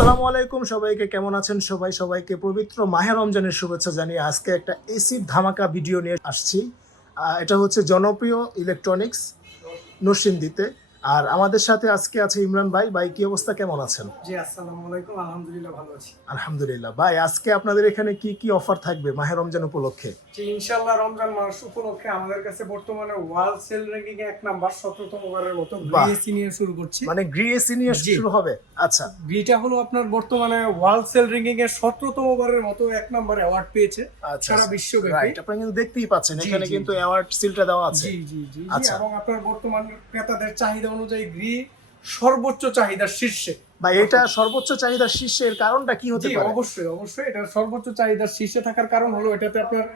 আসসালামু আলাইকুম সবাইকে, কেমন আছেন সবাই? সবাইকে পবিত্র মাহে রমজানের শুভেচ্ছা জানিয়ে আজকে একটা এসির ধামাকা ভিডিও নিয়ে আসছি। এটা হচ্ছে জনপ্রিয় ইলেকট্রনিক্স নরসিংদীতে। আর আমাদের সাথে আজকে আছে ইমরান ভাই। ভাই, কি অবস্থা, কেমন আছেন? জি, আসসালামু আলাইকুম। আলহামদুলিল্লাহ, ভালো আছি। আলহামদুলিল্লাহ। ভাই, আজকে আপনাদের এখানে কি কি অফার থাকবে মাহে রমজান উপলক্ষে? জি, ইনশাআল্লাহ রমজান মাস উপলক্ষে আমাদের কাছে বর্তমানে ওয়ার্ল্ড সেল র্যাঙ্কিং এ 1 নাম্বার 17তম বারের মতো বাহ। গ্রি নিয়ে শুরু করছি। মানে গ্রি এসি নিয়ে জি। শুরু হবে? আচ্ছা, গ্রিটা হলো আপনার বর্তমানে ওয়ার্ল্ড সেল র্যাঙ্কিং এর 17তম বারের মতো 1 নাম্বার অ্যাওয়ার্ড পেয়েছে আচ্ছা, সারা বিশ্বব্যাপী। রাইট। আপনারা কিন্তু দেখতেই পাচ্ছেন জি, এখানে জি, কিন্তু জি। অ্যাওয়ার্ড সিলটা দেওয়া আছে। জি জি জি জি। আচ্ছা। এবং আপনার বর্তমান ক্রেতাদের চাহিদা অনুযায়ী গ্রি সর্বোচ্চ চাহিদার শীর্ষে। ভাই, এটা সর্বোচ্চ চাহিদার শীর্ষের কারণটা কি হতে জি, পারে? অবশ্যই অবশ্যই এটা সর্বোচ্চ চাহিদার শীর্ষে থাকার কারণ হলো এটাতে আপনার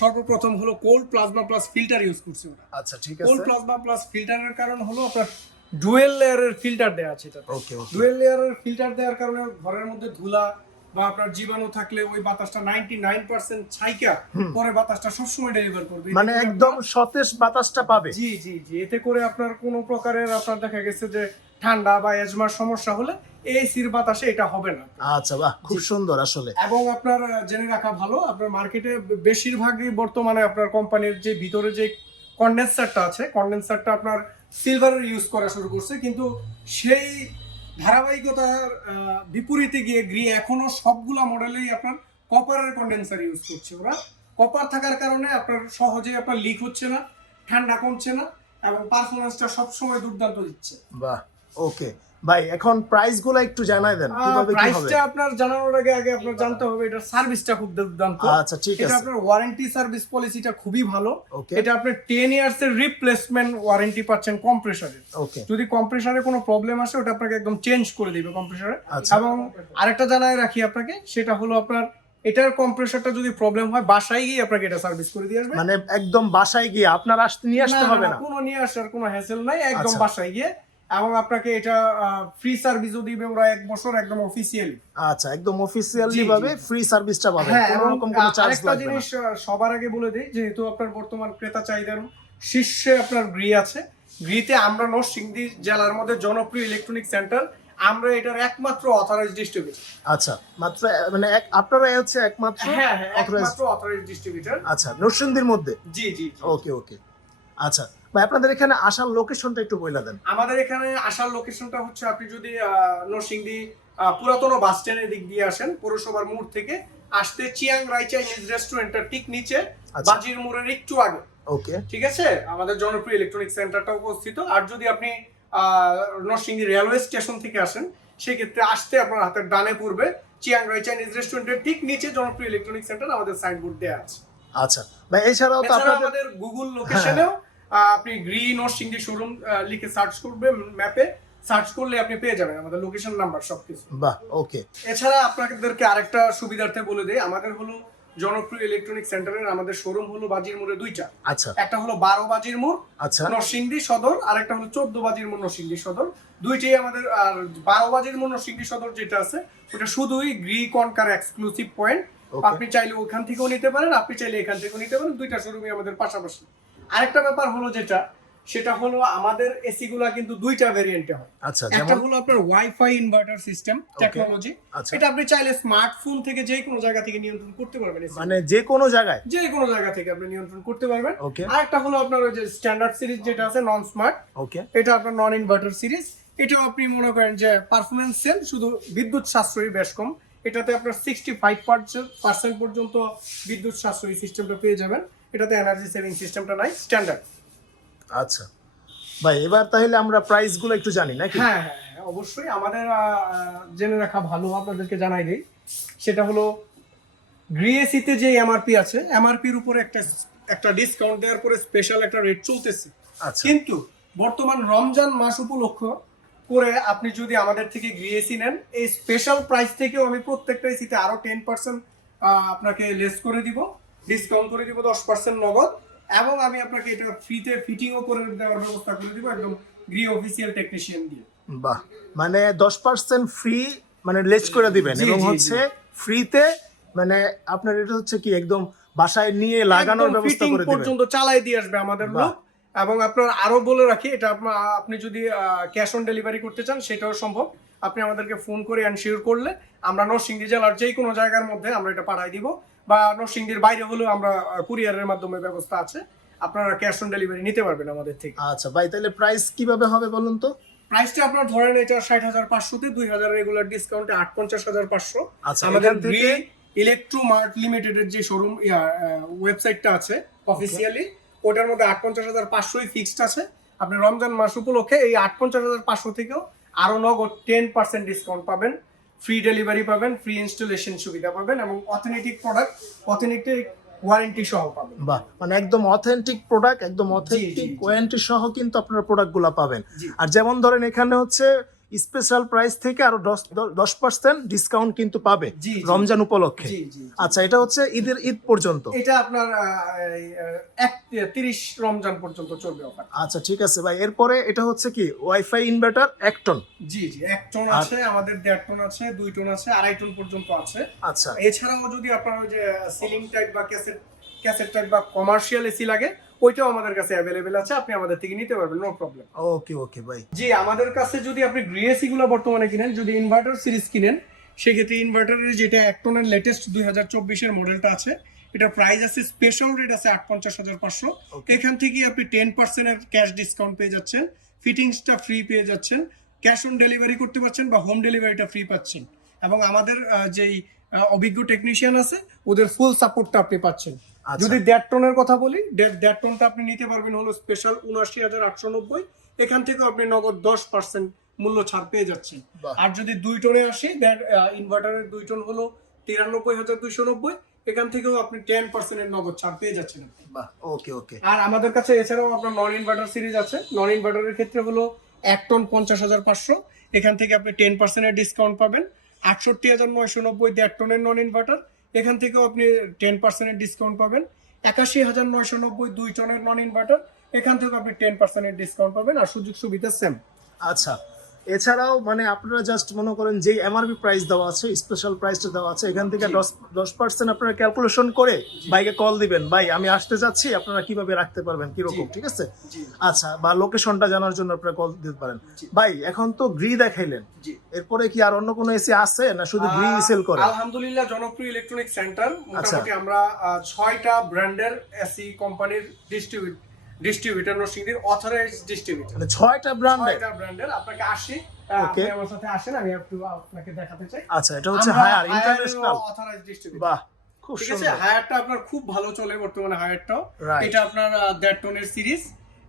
সর্বপ্রথম হলো cold plasma plus filter use করছে ওরা। আচ্ছা, ঠিক কোল্ড আছে। প্লাজমা প্লাস ফিল্টারের কারণ হলো আপনার ডুয়েল লেয়ারের ফিল্টার দেওয়া আছে এটা। ওকে, ওকে। ডুয়েল লেয়ারের ফিল্টার দেওয়ার কারণে ঘরের মধ্যে ধুলা বা আপনার জীবাণু থাকলে ওই বাতাসটা 99% ছাইকা পরে বাতাসটা সবসময় ডেলিভার করবে। মানে একদম সতেজ বাতাসটা পাবে। জি জি জি। এতে করে আপনার কোনো প্রকারের আপনার দেখা গেছে যে ঠান্ডা বা এজমার সমস্যা হলে এসির বাতাসে এটা হবে না। আচ্ছা, বাহ, খুব সুন্দর আসলে। এবং আপনার জেনে রাখা ভালো, আপনার মার্কেটে বেশিরভাগই বর্তমানে আপনার কোম্পানির যে ভিতরে যে কন্ডেন্সারটা আছে, কন্ডেন্সারটা আপনার সিলভারের ইউজ করা শুরু করছে, কিন্তু সেই ধারাবাহিকতার বিপরীতে গিয়ে গ্রি এখনো সবগুলা মডেলেই আপনার কপারের কন্ডেন্সার ইউজ করছে ওরা। কপার থাকার কারণে আপনার সহজে আপনার লিক হচ্ছে না, ঠান্ডা কমছে না, এবং পারফরমেন্সটা সবসময় দুর্দান্ত দিচ্ছে। বাহ, ওকে। ভাই, এখন প্রাইস গুলো একটু জানাই দেন, কিভাবে কি হবে? প্রাইসটা আপনার জানানোর আগে আগে আপনার জানতে হবে এটার সার্ভিসটা খুব দুর্দান্ত। আচ্ছা, ঠিক এটা আছে। আপনার ওয়ারেন্টি সার্ভিস পলিসিটা খুবই ভালো। ওকে। এটা আপনি 10 ইয়ার্স এর রিপ্লেসমেন্ট ওয়ারেন্টি পাচ্ছেন কম্প্রেসরের। ওকে। যদি কম্প্রেসরে কোনো প্রবলেম আসে ওটা আপনাকে একদম চেঞ্জ করে দিবে কম্প্রেসরে। আচ্ছা। এবং আরেকটা জানাই রাখি আপনাকে, সেটা হলো আপনার এটার কম্প্রেসরটা যদি প্রবলেম হয় বাসায় গিয়ে আপনাকে এটা সার্ভিস করে দিয়ে আসবে। মানে একদম বাসায় গিয়ে আপনার নিয়ে আসতে হবে না? কোনো নিয়ে আসার কোনো হ্যাসেল নাই, একদম আচ্ছা। বাসায় গিয়ে। এবং আপনাকে এটা ফ্রি সার্ভিসও দিবে ওরা 1 বছর একদম অফিসিয়ালি। আচ্ছা, একদম অফিসিয়ালি জি, জি, ভাবে জি। ফ্রি সার্ভিসটা পাবেন, হ্যাঁ, কোনো এবং রকম কোনো চার্জ আরেকটা লাগবে না। জিনিস সবার আগে বলে দিই, যেহেতু আপনার বর্তমান ক্রেতা চাহিদার শীর্ষে আপনার গ্রি আছে। গ্রিতে আমরা নরসিংদী জেলার মধ্যে জনপ্রিয় ইলেকট্রনিক সেন্টার, আমরা এটার একমাত্র অথরাইজড ডিস্ট্রিবিউটর। আচ্ছা, মাত্র মানে আপনারা হচ্ছে একমাত্র হ্যাঁ হ্যাঁ, authorized- একমাত্র অথরাইজড ডিস্ট্রিবিউটর। আচ্ছা, নরসিংদীর মধ্যে? জি জি। ওকে, ওকে। আচ্ছা ভাই, আপনাদের এখানে আসার লোকেশনটা একটু বলে দেন। আমাদের এখানে আসার লোকেশনটা হচ্ছে, আপনি যদি নরসিংদী পুরাতন বাস স্ট্যান্ডের দিক দিয়ে আসেন, পৌরসভার মোড় থেকে আসতে চিয়াং রাই চাইনিজ রেস্টুরেন্টের ঠিক নিচে, আচ্ছা। বাজির মোড়ের একটু আগে। ওকে, ঠিক আছে, আমাদের জনপ্রিয় ইলেকট্রনিক সেন্টারটা উপস্থিত। আর যদি আপনি নরসিংদী রেলওয়ে স্টেশন থেকে আসেন, সেক্ষেত্রে আসতে আপনার হাতের ডানে পড়বে চিয়াং রাই চাইনিজ রেস্টুরেন্টের ঠিক নিচে জনপ্রিয় ইলেকট্রনিক সেন্টার, আমাদের সাইনবোর্ড দেওয়া আছে। আচ্ছা ভাই, এছাড়াও তো এছাড়া আপনাদের আমাদের গুগল লোকেশনেও আপনি গ্রি নরসিংদী শোরুম লিখে সার্চ করবে, ম্যাপে সার্চ করলে আপনি পেয়ে যাবেন আমাদের লোকেশন নাম্বার সবকিছু। বাহ, ওকে। এছাড়া আপনাদেরকে আরেকটা সুবিধার্থে বলে দেই, আমাদের হলো জনপ্রিয় ইলেকট্রনিক সেন্টারের আমাদের শোরুম হলো বাজিরমোড়ে 2টা। আচ্ছা, একটা হলো 12 বাজিরমোড় আচ্ছা, নরসিংদী সদর, আর একটা হলো 14 বাজিরমোড় নরসিংদী সদর। দুইটাই আমাদের। আর 12 বাজিরমোড় নরসিংদী সদর যেটা আছে ওটা শুধুই গ্রি কনকার এক্সক্লুসিভ পয়েন্ট। আপনি চাইলে ওখান থেকেও নিতে পারেন, আপনি চাইলে এখান থেকেও নিতে পারেন, দুইটা শোরুমই আমাদের পাশাপাশি। আরেকটা ব্যাপার হলো যেটা, সেটা হলো আমাদের এসি গুলা কিন্তু দুইটা ভেরিয়েন্টে হয়। আচ্ছা, একটা যেমন হলো আপনার ওয়াইফাই ইনভার্টার সিস্টেম টেকনোলজি। আচ্ছা। এটা আপনি চাইলে স্মার্টফোন থেকে যে কোনো জায়গা থেকে নিয়ন্ত্রণ করতে পারবেন, মানে যে কোনো জায়গায়, যে কোনো জায়গা থেকে আপনি নিয়ন্ত্রণ করতে পারবেন। ওকে। আর একটা হলো আপনার ওই যে স্ট্যান্ডার্ড সিরিজ যেটা আছে নন স্মার্ট, ওকে, এটা আপনার নন ইনভার্টার সিরিজ। এটাও আপনি মনে করেন যে পারফরমেন্স সেম, শুধু বিদ্যুৎ সাশ্রয়ী বেশ কম। এটাতে আপনার 65% পর্যন্ত বিদ্যুৎ সাশ্রয়ী সিস্টেমটা পেয়ে যাবেন। এটাতে এনার্জি সেভিং সিস্টেমটা নাই, স্ট্যান্ডার্ড। আচ্ছা ভাই, এবার তাহলে আমরা প্রাইস গুলো একটু জানি নাকি? হ্যাঁ হ্যাঁ হ্যাঁ, অবশ্যই আমাদের জেনে রাখা ভালো, আপনাদেরকে জানাই দিই। সেটা হলো গ্রিএসিতে যে এমআরপি আছে, এমআরপির উপরে একটা ডিসকাউন্ট দেওয়ার পরে স্পেশাল একটা রেট চলতেছে। আচ্ছা, কিন্তু বর্তমান রমজান মাস উপলক্ষ করে আপনি যদি আমাদের থেকে গ্রিএসি নেন, এই স্পেশাল প্রাইস থেকেও আমি প্রত্যেকটা এসিতে আরো 10% আপনাকে লেস করে দিব, ডিসকাউন্ট করে দিব 10% নগদ। এবং আমি আপনাকে এটা ফ্রিতে ফিটিংও করে দেওয়ার ব্যবস্থা করে দিব, একদম গ্রি অফিসিয়াল টেকনিশিয়ান দিয়ে। বাহ, মানে 10% ফ্রি, মানে লেস করে দিবেন। জি, এবং জি, হচ্ছে ফ্রিতে, মানে আপনার এটা হচ্ছে কি একদম বাসায় নিয়ে লাগানোর ব্যবস্থা করে দিবেন, পর্যন্ত চালাই দিয়ে আসবে আমাদের লোক। এবং আপনার আরো বলে রাখি, এটা আপনি যদি ক্যাশ অন ডেলিভারি করতে চান সেটাও সম্ভব। আপনি আমাদেরকে ফোন করে এনশিওর করলে আমরা নরসিংদী জেলার যে কোনো জায়গার মধ্যে আমরা এটা পাঠাই দিব, বা নরসিংদীর বাইরে হলেও আমরা কুরিয়ারের মাধ্যমে ব্যবস্থা আছে, আপনারা ক্যাশ অন ডেলিভারি নিতে পারবেন আমাদের থেকে। আচ্ছা ভাই, তাহলে প্রাইস কিভাবে হবে বলুন তো? প্রাইসটা আপনার ধরেন এটা 60,500 তে 2,000 রেগুলার ডিসকাউন্টে 58,500। আচ্ছা, আমাদের গ্রি ইলেকট্রোমার্ট লিমিটেডের যে শোরুম ওয়েবসাইটটা আছে অফিসিয়ালি, ওটার মধ্যে 58,500ই ফিক্সড আছে। আপনি রমজান মাস উপলক্ষে এই 58,500 থেকেও আরো নগদ 10% ডিসকাউন্ট পাবেন, ফ্রি ডেলিভারি পাবেন, ফ্রি ইনস্টলেশন সুবিধা পাবেন, এবং অথেন্টিক প্রোডাক্ট, অথেন্টিক ওয়ারেন্টি সহ পাবেন। বাহ, মানে একদম অথেন্টিক প্রোডাক্ট, একদম অথেন্টিক ওয়ারেন্টি সহ কিন্তু আপনারা প্রোডাক্টগুলো পাবেন। আর যেমন ধরেন এখানে হচ্ছে স্পেশাল প্রাইস থেকে আরো 10% ডিসকাউন্ট কিন্তু পাবে রমজান উপলক্ষে। আচ্ছা, এটা হচ্ছে ঈদ পর্যন্ত, এটা আপনার 30 রমজান পর্যন্ত চলবে অফার। আচ্ছা ঠিক আছে ভাই। এরপরে এটা হচ্ছে কি ওয়াইফাই ইনভার্টার 1 টন? জি 1 টন আছে, আমাদের 1.5 টন আছে, 2 টন আছে, 2.5 টন পর্যন্ত আছে। আচ্ছা, এছাড়াও যদি আপনার ওই যে সিলিং টাইপ বা ক্যাসেট টাইপ বা কমার্শিয়াল এসি লাগে, ওইটাও আমাদের কাছে অ্যাভেলেবেল আছে, আপনি আমাদের থেকে নিতে পারবেন, নো প্রবলেম। ওকে ওকে ভাই। জি, আমাদের কাছে যদি আপনি গ্রি এসি গুলো বর্তমানে কিনেন, যদি ইনভার্টার সিরিজ কিনেন, সেক্ষেত্রে ইনভার্টারের যেটা 1 টনের লেটেস্ট 2024 মডেলটা আছে, এটা প্রাইস আছে, স্পেশাল রেট আছে 58,500। এখান থেকে আপনি 10% এর ক্যাশ ডিসকাউন্ট পেয়ে যাচ্ছেন, ফিটিংসটা ফ্রি পেয়ে যাচ্ছেন, ক্যাশ অন ডেলিভারি করতে পারছেন বা হোম ডেলিভারিটা ফ্রি পাচ্ছেন, এবং আমাদের যেই অভিজ্ঞ টেকনিশিয়ান আছে ওদের ফুল সাপোর্টটা আপনি পাচ্ছেন। যদি 1.5 টনের কথা বলি, 1.5 টনটা আপনি নিতে পারবেন হলো স্পেশাল 79,890, এখান থেকেও আপনি নগদ 10% মূল্য ছাড় পেয়ে যাচ্ছেন। আর যদি 2 টনে আসি, ইনভার্টারের 2 টন হলো 93,290, এখান থেকেও আপনি 10% এর নগদ ছাড় পেয়ে যাচ্ছেন। ওকে ওকে। আর আমাদের কাছে এছাড়াও আপনার নন ইনভার্টার সিরিজ আছে। নন ইনভার্টারের ক্ষেত্রে হলো 1 টন 50,500, এখান থেকে আপনি 10% এর ডিসকাউন্ট পাবেন। 68,990 1.5 টনের নন ইনভার্টার, এখান থেকেও আপনি 10% এর ডিসকাউন্ট পাবেন। 81,990 2 টনের নন ইনভার্টার, এখান থেকেও আপনি 10% এর ডিসকাউন্ট পাবেন, আর সুযোগ সুবিধা সেম। আচ্ছা, এছাড়াও মানে আপনারা জাস্ট মনে করেন যে এমআরপি প্রাইস দেওয়া আছে, স্পেশাল প্রাইসটা দেওয়া আছে, এখান থেকে 10% আপনারা ক্যালকুলেশন করে বাইকে কল দিবেন, ভাই আমি আসতে যাচ্ছি, আপনারা কিভাবে রাখতে পারবেন কিরকম, ঠিক আছে? আচ্ছা, বা লোকেশনটা জানার জন্য আপনারা কল দিতে পারেন। ভাই এখন তো গ্রি দেখাইলেন, এরপরে কি আর অন্য কোনো এসি আছে না শুধু গ্রি সেল করে? আলহামদুলিল্লাহ, জনপ্রিয় ইলেকট্রনিক সেন্টার, মোটামুটি আমরা 6টা ব্র্যান্ডের এসি কোম্পানির ডিস্ট্রিবিউটর, নরসিংদীর অথরাইজড ডিস্ট্রিবিউটর, মানে 6টা ব্র্যান্ডের। আপনাকে আপনি আমার সাথে আসেন, আমি একটু আপনাকে দেখাতে চাই। আচ্ছা, এটা হচ্ছে হায়ার ইন্টারন্যাশনাল অথরাইজড ডিস্ট্রিবিউটর। বাহ, খুব ঠিক আছে। হায়ারটা আপনার খুব ভালো চলে বর্তমানে, হায়ারটাও। এটা আপনার 1.5 টনের সিরিজ,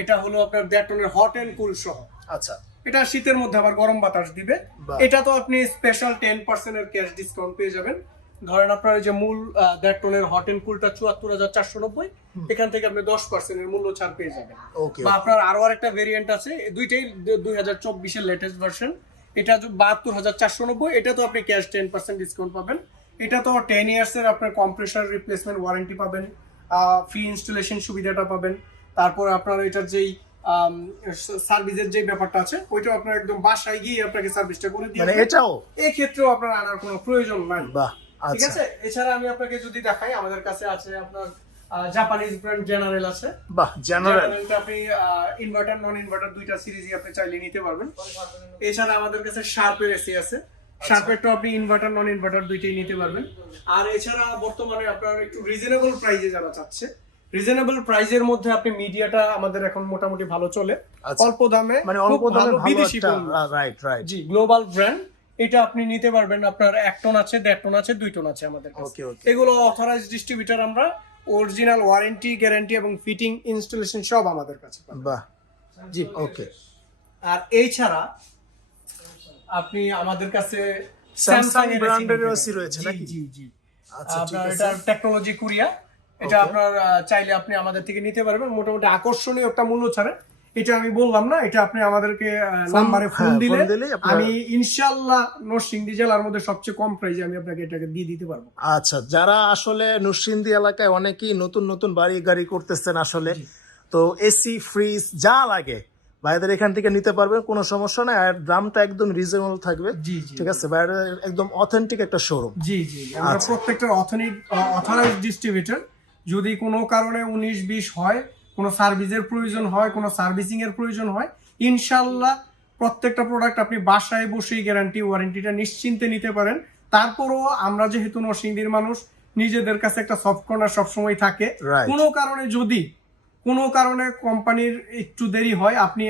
এটা হলো আপনার 1.5 টনের হট এন্ড কুল সহ। আচ্ছা, এটা শীতের মধ্যে আবার গরম বাতাস দিবে। এটা তো আপনি স্পেশাল 10% এর ক্যাশ ডিসকাউন্ট পেয়ে যাবেন। ধরেন আপনার যে মূল 1.5 টনের হট এন্ড কুলটা 74,490, এখান থেকে আপনি 10% এর মূল্য ছাড় পেয়ে যাবেন। বা আপনার আরো আরেকটা ভেরিয়েন্ট আছে, দুইটাই 2024 এর লেটেস্ট ভার্সন, এটা 72,490, এটা তো আপনি ক্যাশ 10% ডিসকাউন্ট পাবেন। এটা তো 10 ইয়ার্স এর আপনার কম্প্রেসার রিপ্লেসমেন্ট ওয়ারেন্টি পাবেন, ফ্রি ইনস্টলেশন সুবিধাটা পাবেন। তারপর আপনার এটার যেই সার্ভিসের যে ব্যাপারটা আছে, ওইটাও আপনার একদম বাসায় গিয়ে আপনাকে সার্ভিসটা করে দিয়ে, মানে এটাও এই ক্ষেত্রেও আপনার আনার কোনো প্রয়োজন নাই। ঠিক আচ্ছা, আছে। এছাড়া আমি আপনাকে যদি দেখাই, আমাদের কাছে আছে আপনার জাপানিজ ব্র্যান্ড জেনারেল আছে। বাহ, জেনারেলটা আপনি ইনভার্টার নন ইনভার্টার দুইটা সিরিজই আপনি চাইলে নিতে পারবেন। এছাড়া আমাদের কাছে শার্পের এসি আছে, শার্পেরটা আপনি ইনভার্টার নন ইনভার্টার দুইটাই নিতে পারবেন। আর এছাড়া বর্তমানে আপনার একটু রিজনেবল প্রাইসে যারা চাচ্ছে, রিজনেবল প্রাইসের মধ্যে আপনি মিডিয়াটা আমাদের এখন মোটামুটি ভালো চলে, অল্প দামে, মানে অল্প দামে বিদেশি পণ্য, রাইট রাইট, জি, গ্লোবাল ব্র্যান্ড। এটা আপনি নিতে পারবেন, আপনার 1 টন আছে, 1.5 টন আছে, 2 টন আছে আমাদের কাছে। এগুলো অথরাইজড ডিস্ট্রিবিউটর, আমরা অরিজিনাল ওয়ারেন্টি, গ্যারান্টি এবং ফিটিং ইনস্টলেশন সব আমাদের কাছে পাবেন। বাহ, জি, ওকে। আর এই ছাড়া আপনি আমাদের কাছে স্যামসাং ব্র্যান্ডের এসি রয়েছে নাকি? জি জি। আচ্ছা, আপনার এটা টেকনোলজি কোরিয়া, এটা আপনার চাইলে আপনি আমাদের থেকে নিতে পারবেন মোটামুটি আকর্ষণীয় একটা মূল্য ছাড়ে। এটা আমি বললাম না, এটা আপনি আমাদেরকে নাম্বারে ফোন দিলে আমি ইনশাআল্লাহ নরসিংদী জেলার মধ্যে সবচেয়ে কম প্রাইসে আমি আপনাকে এটাকে দিয়ে দিতে পারবো। আচ্ছা, যারা আসলে নরসিংদী এলাকায় অনেকেই নতুন নতুন বাড়ি গাড়ি করতেছেন আসলে, তো এসি ফ্রিজ যা লাগে ভাইদের এখান থেকে নিতে পারবেন, কোনো সমস্যা নাই, আর দামটা একদম রিজনেবল থাকবে। ঠিক আছে, ভাইদের একদম অথেন্টিক একটা শোরুম। জি জি, আমরা প্রত্যেকটা অথরাইজড ডিস্ট্রিবিউটর। যদি কোনো কারণে 19-20 হয়, কোনো সার্ভিসের প্রয়োজন হয়, কোনো সার্ভিসিং এর প্রয়োজন হয়, ইনশাআল্লাহ প্রত্যেকটা প্রোডাক্ট আপনি বাসায় বসেই গ্যারান্টি ওয়ারেন্টিটা নিশ্চিন্তে নিতে পারেন। তারপরও আমরা যেহেতু নরসিংদীর মানুষ, নিজেদের কাছে একটা সফট কর্নার সবসময় থাকে। Right. কোনো কারণে কোম্পানির একটু দেরি হয়, আপনি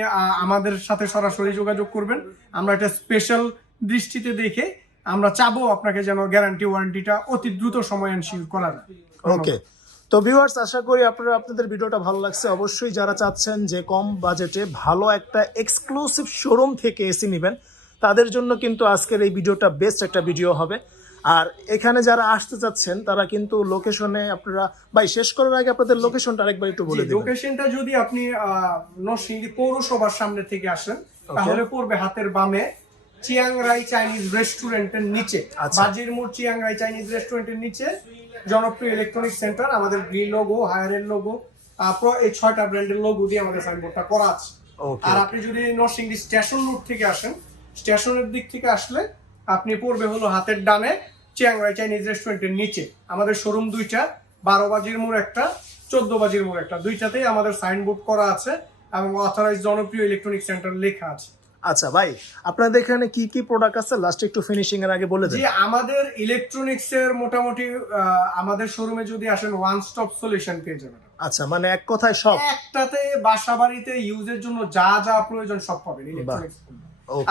আমাদের সাথে সরাসরি যোগাযোগ করবেন। আমরা একটা স্পেশাল দৃষ্টিতে দেখে আমরা চাবো আপনাকে যেন গ্যারান্টি ওয়ারেন্টিটা অতি দ্রুত সময় এনশিওর করা যায়। ওকে, তো ভিউয়ার্স, আশা করি আপনাদের ভিডিওটা ভালো লাগছে। অবশ্যই যারা চাচ্ছেন যে কম বাজেটে ভালো একটা এক্সক্লুসিভ শোরুম থেকে এসি নেবেন, তাদের জন্য কিন্তু আজকের এই ভিডিওটা বেস্ট একটা ভিডিও হবে। আর এখানে যারা আসতে চাচ্ছেন তারা কিন্তু লোকেশনে আপনারা, ভাই শেষ করার আগে আপনাদের লোকেশনটা আরেকবার একটু বলে দিন। লোকেশনটা যদি আপনি নরসিংদী পৌরসভার সামনে থেকে আসেন তাহলে পড়বে হাতের বামে চিয়াংরাই চাইনিজ রেস্টুরেন্টের নিচে, বাজিরমোর চিয়াংরাই চাইনিজ রেস্টুরেন্টের নিচে জনপ্রিয় ইলেকট্রনিক সেন্টার। আমাদের গ্রি লোগো, হায়ারের লোগো, এই 6টা ব্র্যান্ডের লোগো দিয়ে আমাদের সাইনবোর্ডটা করা আছে। আর আপনি যদি নরসিংদী স্টেশন রোড থেকে আসেন, স্টেশনের দিক থেকে আসলে আপনি পড়বে হলো হাতের ডানে চিয়াংরাই চাইনিজ রেস্টুরেন্টের নিচে। আমাদের শোরুম দুইটা, 12 বাজিরমোর একটা, 14 বাজিরমোর একটা, দুইটাতেই আমাদের সাইনবোর্ড করা আছে এবং অথরাইজ জনপ্রিয় ইলেকট্রনিক সেন্টার লেখা আছে। আচ্ছা ভাই, আপনাদের এখানে কি কি প্রোডাক্ট আছে লাস্ট একটু ফিনিশিং এর আগে বলে দেন। যে আমাদের ইলেকট্রনিক্স এর মোটামুটি আমাদের শোরুমে যদি আসেন ওয়ান স্টপ সলিউশন পেয়ে যাবেন। আচ্ছা, মানে এক কথায় সব, একটাতে বাসা বাড়িতে ইউজের জন্য যা যা প্রয়োজন সব পাবেন ইলেকট্রনিক্স।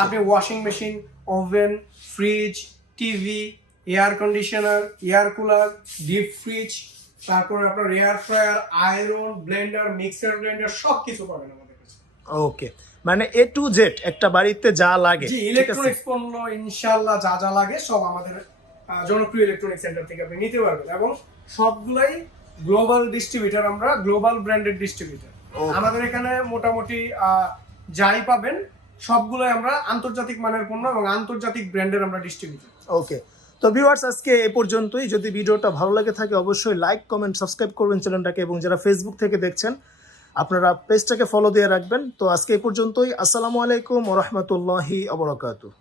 আপনি washing machine, oven, fridge, TV, air conditioner, air cooler, deep fridge, তারপরে আপনার air fryer, iron, Blender, mixer grinder সবকিছু পাবেন আমাদের কাছে। ওকে, মানে এ টু জেড একটা বাড়িতে যা লাগে, জি, ইলেকট্রনিক্স পণ্য ইনশাআল্লাহ যা যা লাগে সব আমাদের জনপ্রিয় ইলেকট্রনিক সেন্টার থেকে আপনি নিতে পারবেন। এবং সবগুলাই গ্লোবাল ডিস্ট্রিবিউটর, আমরা গ্লোবাল ব্র্যান্ডেড ডিস্ট্রিবিউটর। আমাদের এখানে মোটামুটি যাই পাবেন সবগুলাই আমরা আন্তর্জাতিক মানের পণ্য এবং আন্তর্জাতিক ব্র্যান্ডের আমরা ডিস্ট্রিবিউটর। ওকে, তো ভিউয়ার্স, আজকে এই পর্যন্তই। যদি ভিডিওটা ভালো লাগে থাকে অবশ্যই লাইক, কমেন্ট, সাবস্ক্রাইব করবেন চ্যানেলটাকে, এবং যারা ফেসবুক থেকে দেখছেন আপনারা পেজটাকে ফলো দিয়ে রাখবেন। তো আজকে এই পর্যন্তই। আসসালামু আলাইকুম ওয়া রাহমাতুল্লাহি ওয়া বারাকাতুহু।